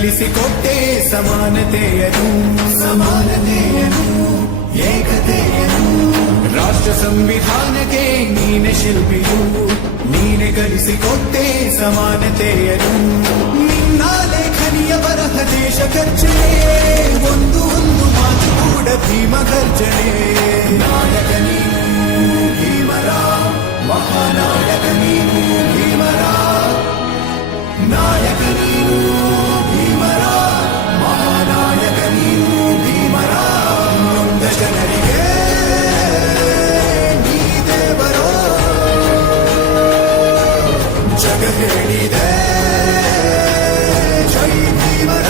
ಕಲಿಸಿಕೊಟ್ಟೆ ಸಮಾನತೆಯನು ಏಕತೆಯನು ರಾಷ್ಟ್ರ ಸಂವಿಧಾನಕ್ಕೆ ನೀನೆ ಶಿಲ್ಪಿಯು ನೀನೆ ಕಲಿಸಿಕೊಟ್ಟೆ ಸಮಾನತೆಯನು ನಿನ್ನ ಲೇಖನಿಯ ಬರಹ ದೇಶ ಖರ್ಚನೆ ಒಂದು ಮಾತು ಕೂಡ ಭೀಮ ಗರ್ಜನೆ ನಾಯಕ ನೀನು ಭೀಮರ ಮಹಾನಾಯಕ ನೀನು ಭೀಮರ ನಾಯಕ ನೀನು ಭೀಮರ ಮಹಾನಾಯಕ ನೀನು ಭೀಮರ ನೊಂದ ಜನರಿಗೆ ನೀ ದೇವರೋ ಜಗ ಹೇಳಿದೆ ಜೈ ಭೀಮರ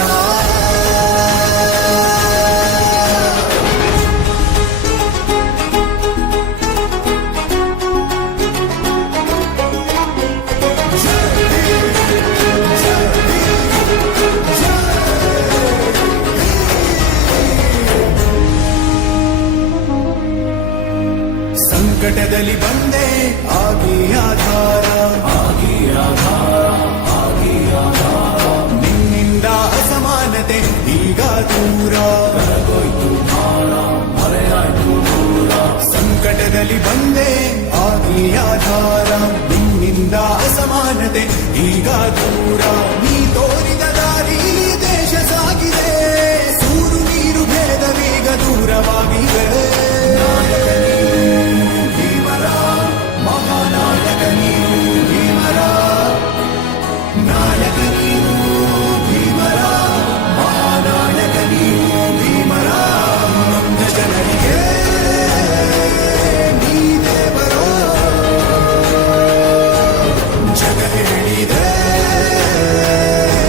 ಸಂಕಟದಲ್ಲಿ ಬಂದೆ ಆಗಿ ಆಧಾರ ನಿನ್ನಿಂದ ಅಸಮಾನತೆ ಈಗ ದೂರ ಸಂಕಟದಲ್ಲಿ ಬಂದೆ ಆಗಿ ಆಧಾರ ನಿನ್ನಿಂದ ಅಸಮಾನತೆ ಈಗ ದೂರ